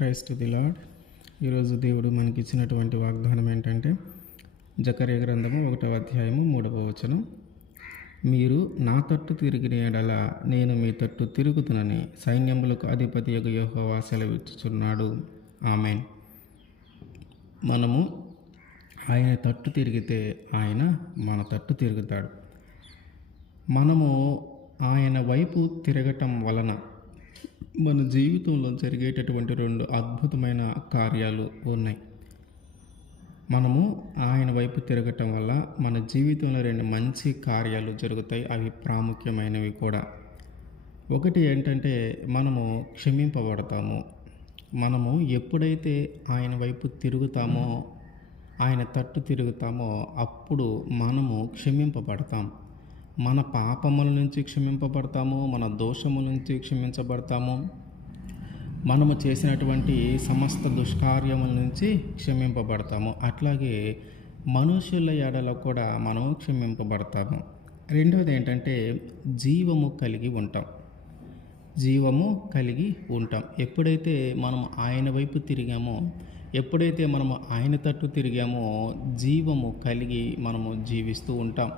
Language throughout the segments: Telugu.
Praise to the lord. ఈరోజు దేవుడు మనకి ఇచ్చినటువంటి వాగ్దానం ఏంటంటే జకర్యా గ్రంథము 1వ అధ్యాయము 3వ వచనం. మీరు నా తట్టు తిరిగిన యెడల నేను మీ తట్టు తిరుగుతునని సైన్యములకు అధిపతియగు యెహోవా సెలవిచ్చుచున్నాడు. ఆమేన్. మనము ఆయన తట్టు తిరిగితే ఆయన మన తట్టు తిరుగుతాడు. మనము ఆయన వైపు తిరగటం వలన మన జీవితంలో జరిగేటటువంటి 2 అద్భుతమైన కార్యాలు ఉన్నాయి. మనము ఆయన వైపు తిరగటం వల్ల మన జీవితంలో 2 మంచి కార్యాలు జరుగుతాయి. అవి ప్రాముఖ్యమైనవి కూడా. ఒకటి ఏంటంటే మనము క్షమింపబడతాము. మనము ఎప్పుడైతే ఆయన వైపు తిరుగుతామో, ఆయన తట్టు తిరుగుతామో అప్పుడు మనము క్షమింపబడతాం. మన పాపముల నుంచి క్షమింపబడతాము, మన దోషముల నుంచి క్షమించబడతాము, మనము చేసినటువంటి సమస్త దుష్కార్యముల నుంచి క్షమింపబడతాము. అట్లాగే మనుషుల ఎడల కూడా మనము క్షమింపబడతాము. రెండవది ఏంటంటే జీవము కలిగి ఉంటాం. ఎప్పుడైతే మనం ఆయన వైపు తిరిగామో, ఎప్పుడైతే మనము ఆయన తట్టు తిరిగామో జీవము కలిగి మనము జీవిస్తూ ఉంటాం.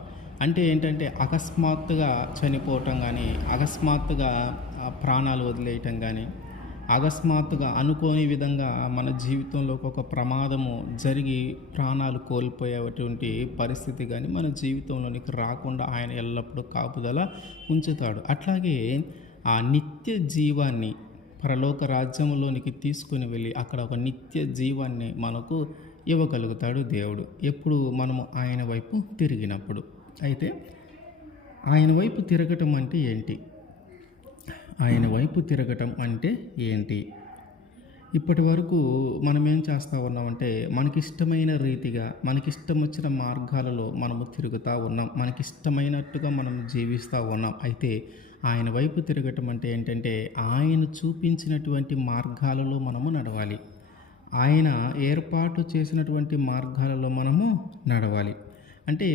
అంటే ఏంటంటే అకస్మాత్తుగా చనిపోవటం కానీ, అకస్మాత్తుగా ప్రాణాలు వదిలేయటం కానీ, అకస్మాత్తుగా అనుకోని విధంగా మన జీవితంలోకి ఒక ప్రమాదము జరిగి ప్రాణాలు కోల్పోయేటువంటి పరిస్థితి కానీ మన జీవితంలోనికి రాకుండా ఆయన ఎల్లప్పుడూ కాపుదల ఉంచుతాడు. అట్లాగే ఆ నిత్య జీవాన్ని పరలోక రాజ్యంలోనికి తీసుకుని వెళ్ళి అక్కడ ఒక నిత్య జీవాన్ని మనకు ఇవ్వగలుగుతాడు దేవుడు, ఎప్పుడు మనము ఆయన వైపు తిరిగినప్పుడు. అయితే ఆయన వైపు తిరగటం అంటే ఏంటి? ఆయన వైపు తిరగటం అంటే ఏంటి? ఇప్పటి వరకు మనం ఏం చేస్తూ ఉన్నామంటే మనకిష్టమైన రీతిగా, మనకిష్టం వచ్చిన మార్గాలలో మనము తిరుగుతూ ఉన్నాం, మనకిష్టమైనట్టుగా మనం జీవిస్తూ ఉన్నాం. అయితే ఆయన వైపు తిరగటం అంటే ఏంటంటే ఆయన చూపించినటువంటి మార్గాలలో మనము నడవాలి. ఆయన ఏర్పాటు చేసినటువంటి మార్గాలలో మనము నడవాలి. అంటే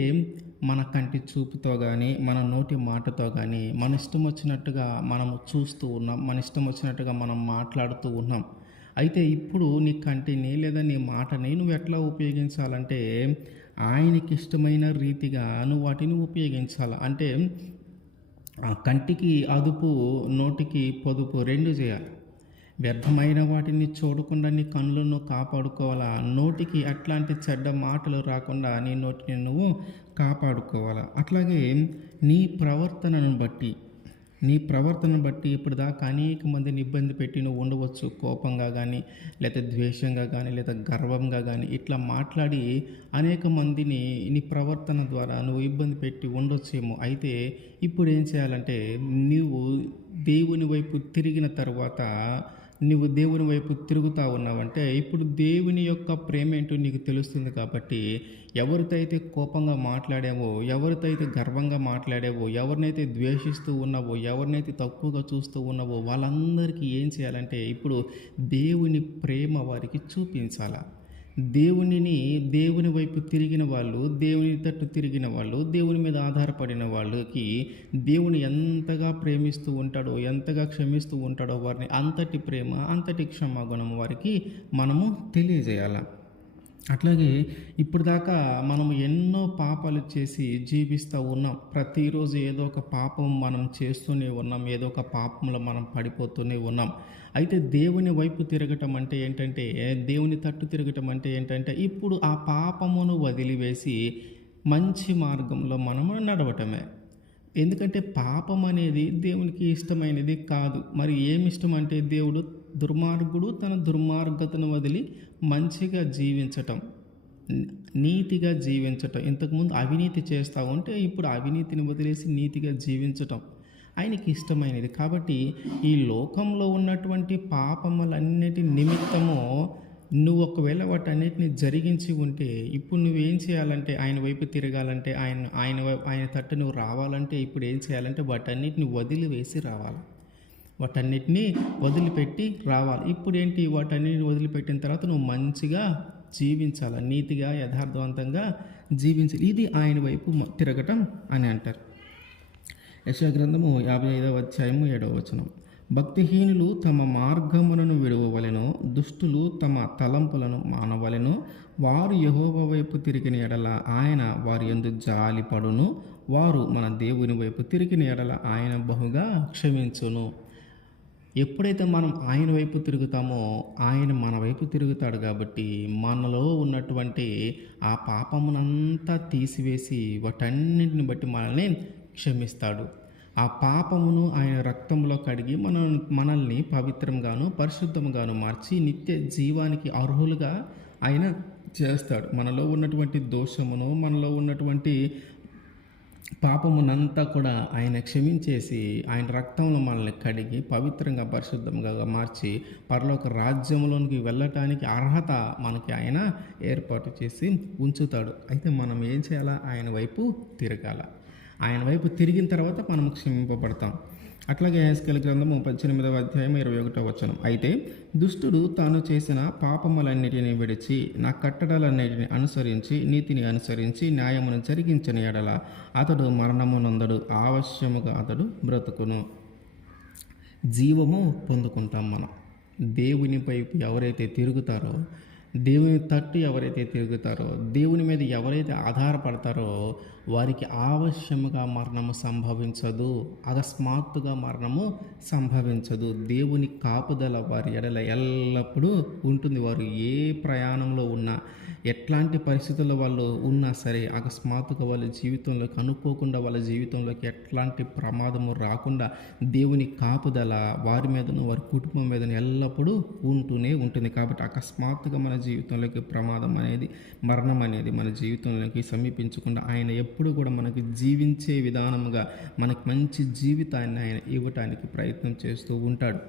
మన కంటి చూపుతో కానీ, మన నోటి మాటతో కానీ మన ఇష్టం వచ్చినట్టుగా మనము చూస్తూ ఉన్నాం, మన ఇష్టం వచ్చినట్టుగా మనం మాట్లాడుతూ ఉన్నాం. అయితే ఇప్పుడు నీ కంటిని లేదా నీ మాటని నువ్వు ఎట్లా ఉపయోగించాలంటే ఆయనకి ఇష్టమైన రీతిగా నువ్వు వాటిని ఉపయోగించాలి. అంటే కంటికి అదుపు, నోటికి పొదుపు 2 చేయాలి. వ్యర్థమైన వాటిని చూడకుండా నీ కన్నులను కాపాడుకోవాలా, నోటికి అట్లాంటి చెడ్డ మాటలు రాకుండా నీ నోటిని నువ్వు కాపాడుకోవాలా. అట్లాగే నీ ప్రవర్తనను బట్టి ఇప్పటిదాకా అనేక మందిని ఇబ్బంది పెట్టి నువ్వు ఉండవచ్చు. కోపంగా కానీ, లేదా ద్వేషంగా కానీ, లేదా గర్వంగా కానీ ఇట్లా మాట్లాడి అనేక మందిని నీ ప్రవర్తన ద్వారా నువ్వు ఇబ్బంది పెట్టి ఉండొచ్చేమో. అయితే ఇప్పుడు ఏం చేయాలంటే నువ్వు దేవుని వైపు తిరిగిన తర్వాత, నువ్వు దేవుని వైపు తిరుగుతూ ఉన్నావంటే ఇప్పుడు దేవుని యొక్క ప్రేమ ఏంటో నీకు తెలుస్తుంది. కాబట్టి ఎవరితో అయితే కోపంగా మాట్లాడావో, ఎవరితో అయితే గర్వంగా మాట్లాడావో, ఎవరినైతే ద్వేషిస్తూ ఉన్నావో, ఎవరినైతే తక్కువగా చూస్తూ ఉన్నావో వాళ్ళందరికీ ఏం చేయాలంటే ఇప్పుడు దేవుని ప్రేమ వారికి చూపించాలా. దేవుని వైపు తిరిగిన వాళ్ళు, దేవుని తట్టు తిరిగిన వాళ్ళు, దేవుని మీద ఆధారపడిన వాళ్ళకి దేవుని ఎంతగా ప్రేమిస్తూ ఉంటాడో, ఎంతగా క్షమిస్తూ ఉంటాడో వారిని అంతటి ప్రేమ, అంతటి క్షమాగుణం వారికి మనము తెలియజేయాలి. అట్లాగే ఇప్పుడు దాకా మనము ఎన్నో పాపాలు చేసి జీవిస్తూ ఉన్నాం. ప్రతిరోజు ఏదో ఒక పాపం మనం చేస్తూనే ఉన్నాం, ఏదో ఒక పాపంలో మనం పడిపోతూనే ఉన్నాం. అయితే దేవుని వైపు తిరగటం అంటే ఏంటంటే, దేవుని తట్టు తిరగటం అంటే ఏంటంటే ఇప్పుడు ఆ పాపమును వదిలివేసి మంచి మార్గంలో మనము నడవటమే. ఎందుకంటే పాపం అనేది దేవునికి ఇష్టమైనది కాదు. మరి ఏమి ఇష్టం అంటే దేవుడు దుర్మార్గుడు తన దుర్మార్గతను వదిలి మంచిగా జీవించటం, నీతిగా జీవించటం. ఇంతకుముందు అవినీతి చేస్తూ ఉంటే ఇప్పుడు అవినీతిని వదిలేసి నీతిగా జీవించటం ఆయనకి ఇష్టమైనది. కాబట్టి ఈ లోకంలో ఉన్నటువంటి పాపములన్నిటి నిమిత్తము నువ్వు ఒకవేళ వాటన్నిటిని జరిగించి ఉంటే ఇప్పుడు నువ్వేం చేయాలంటే ఆయన వైపు తిరగాలంటే, ఆయన తట్టు నువ్వు రావాలంటే ఇప్పుడు ఏం చేయాలంటే వాటన్నిటిని వదిలివేసి రావాలి, వాటన్నిటిని వదిలిపెట్టి రావాలి. ఇప్పుడు ఏంటి, వాటన్నిటిని వదిలిపెట్టిన తర్వాత నువ్వు మంచిగా జీవించాలి, నీతిగా యథార్థవంతంగా జీవించాలి. ఇది ఆయన వైపు తిరగటం అని అంటారు. యెషయా గ్రంథము 55వ అధ్యాయము 7వ వచనం. భక్తిహీనులు తమ మార్గములను విడువవలెను, దుష్టులు తమ తలంపులను మానవలెను, వారు యెహోవా వైపు తిరిగిన ఎడల ఆయన వారి యందు జాలిపడును, వారు మన దేవుని వైపు తిరిగిన ఎడల ఆయన బహుగా క్షమించును. ఎప్పుడైతే మనం ఆయన వైపు తిరుగుతామో ఆయన మన వైపు తిరుగుతాడు కాబట్టి మనలో ఉన్నటువంటి ఆ పాపమునంతా తీసివేసి వాటన్నిటిని బట్టి మనల్ని క్షమిస్తాడు. ఆ పాపమును ఆయన రక్తంలో కడిగి మనల్ని పవిత్రంగాను పరిశుద్ధంగాను మార్చి నిత్య జీవానికి అర్హులుగా ఆయన చేస్తాడు. మనలో ఉన్నటువంటి దోషమును, మనలో ఉన్నటువంటి పాపమునంతా కూడా ఆయన క్షమించేసి ఆయన రక్తంలో మనల్ని కడిగి పవిత్రంగా పరిశుద్ధంగా మార్చి పరలోక రాజ్యంలోనికి వెళ్ళటానికి అర్హత మనకి ఆయన ఏర్పాటు చేసి ఉంచుతాడు. అయితే మనం ఏం చేయాలా? ఆయన వైపు తిరగాల. ఆయన వైపు తిరిగిన తర్వాత మనం క్షమింపబడతాం. అట్లాగే యెహెజ్కేలు గ్రంథము 18వ అధ్యాయం 21వ వచనం. అయితే దుష్టుడు తాను చేసిన పాపములన్నిటిని విడిచి నా కట్టడలన్నిటిని అనుసరించి నీతిని అనుసరించి న్యాయమును జరిగించని ఎడల అతడు మరణము నొందడు, అవశ్యముగా అతడు బ్రతుకును. జీవము పొందుకుంటాం మనం. దేవుని వైపు ఎవరైతే తిరుగుతారో, దేవుని తట్టు ఎవరైతే తిరుగుతారో, దేవుని మీద ఎవరైతే ఆధారపడతారో వారికి ఆవశ్యముగా మరణము సంభవించదు, అకస్మాత్తుగా మరణము సంభవించదు. దేవుని కాపుదల వారి ఎడల ఎల్లప్పుడూ ఉంటుంది. వారు ఏ ప్రయాణంలో ఉన్నా, ఎట్లాంటి పరిస్థితుల్లో వాళ్ళు ఉన్నా సరే, అకస్మాత్తుగా వాళ్ళ జీవితంలోకి అనుకోకుండా వాళ్ళ జీవితంలోకి ఎట్లాంటి ప్రమాదము రాకుండా దేవుని కాపుదల వారి మీదను వారి కుటుంబం మీదను ఎల్లప్పుడూ ఉంటూనే ఉంటుంది. కాబట్టి అకస్మాత్తుగా మన జీవితంలోకి ప్రమాదం అనేది, మరణం అనేది మన జీవితంలోకి సమీపించకుండా ఆయన ఎప్పుడు కూడా మనకి జీవించే విధానముగా మనకి మంచి జీవితాన్ని ఆయన ఇవ్వటానికి ప్రయత్నం చేస్తూ ఉంటాడు.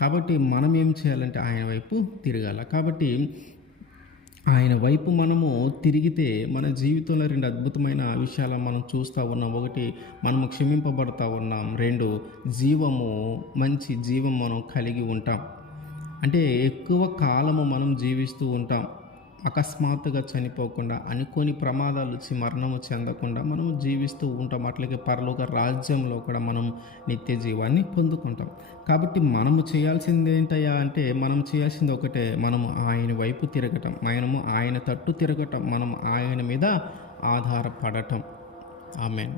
కాబట్టి మనం ఏం చేయాలంటే ఆయన వైపు తిరగాల. కాబట్టి ఆయన వైపు మనము తిరిగితే మన జీవితంలో 2 అద్భుతమైన విషయాలు మనం చూస్తూ ఉన్నాం. ఒకటి, మనము క్షమింపబడుతూ ఉన్నాం. 2, మంచి జీవం మనం కలిగి ఉంటాం. అంటే ఎక్కువ కాలము మనం జీవిస్తూ ఉంటాం. అకస్మాత్తుగా చనిపోకుండా, అనుకోని ప్రమాదాలు వచ్చి మరణము చెందకుండా మనం జీవిస్తూ ఉంటాం. అట్లాగే పరలోక రాజ్యంలో కూడా మనం నిత్య జీవాన్ని పొందుకుంటాం. కాబట్టి మనము చేయాల్సింది ఏంటయ్యా అంటే, మనం చేయాల్సింది ఒకటే, మనము ఆయన వైపు తిరగటం, మనము ఆయన తట్టు తిరగటం, మనం ఆయన మీద ఆధారపడటం. ఆమేన్.